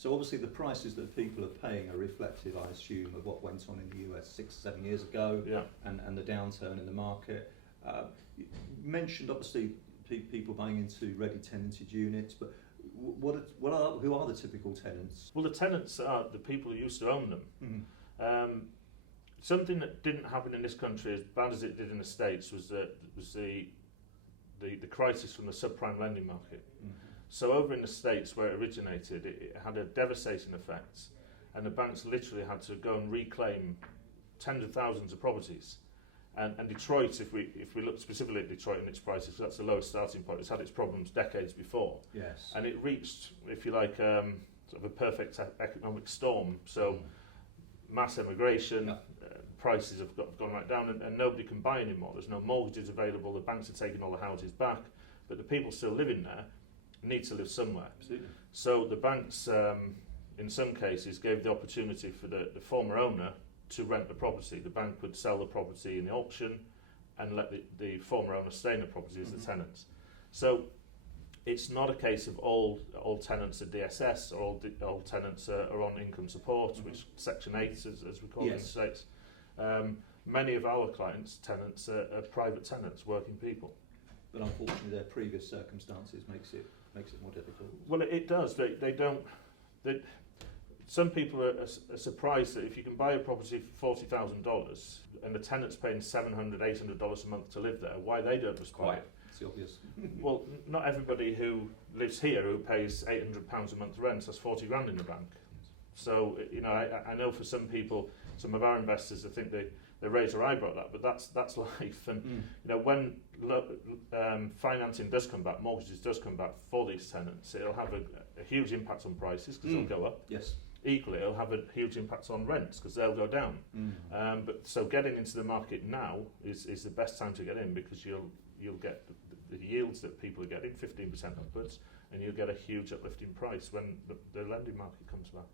So obviously the prices that people are paying are reflective, I assume, of what went on in the US 6-7 years ago, Yeah. and the downturn in the market. You mentioned obviously people buying into ready tenanted units, but who are the typical tenants? Well, the tenants are the people who used to own them. Mm-hmm. Something that didn't happen in this country as bad as it did in the States was the crisis from the subprime lending market. Mm-hmm. So over in the States where it originated, it had a devastating effect, and the banks literally had to go and reclaim tens of thousands of properties. And Detroit, if we look specifically at Detroit and its prices, that's the lowest starting point. It's had its problems decades before. Yes. And it reached, if you like, sort of a perfect economic storm. So mass emigration, Yeah. Prices have gone right down, and nobody can buy anymore. There's no mortgages available. The banks are taking all the houses back, but the people still living there need to live somewhere. Absolutely. So the banks, in some cases, gave the opportunity for the former owner to rent the property. The bank would sell the property in the auction and let the former owner stay in the property as the tenants. So it's not a case of all tenants are DSS or all tenants are on income support, which Section 8, as we call it in the States. Many of our clients' tenants are private tenants, working people. But unfortunately, their previous circumstances makes it more difficult. Well, it does. They don't. Some people are surprised that if you can buy a property for $40,000 and the tenant's paying $700, $800 a month to live there, why they don't respond? It's the obvious. Well, not everybody who lives here who pays £800 a month rent has 40 grand in the bank. So I know for some people, some of our investors, I think they raise their eyebrow at that, but that's life. And when financing does come back, mortgages does come back for these tenants, it'll have a huge impact on prices because they'll go up. Yes. Equally, it'll have a huge impact on rents because they'll go down. But so getting into the market now is the best time to get in, because you'll get the yields that people are getting, 15% upwards, and you'll get a huge uplift in price when the lending market comes back.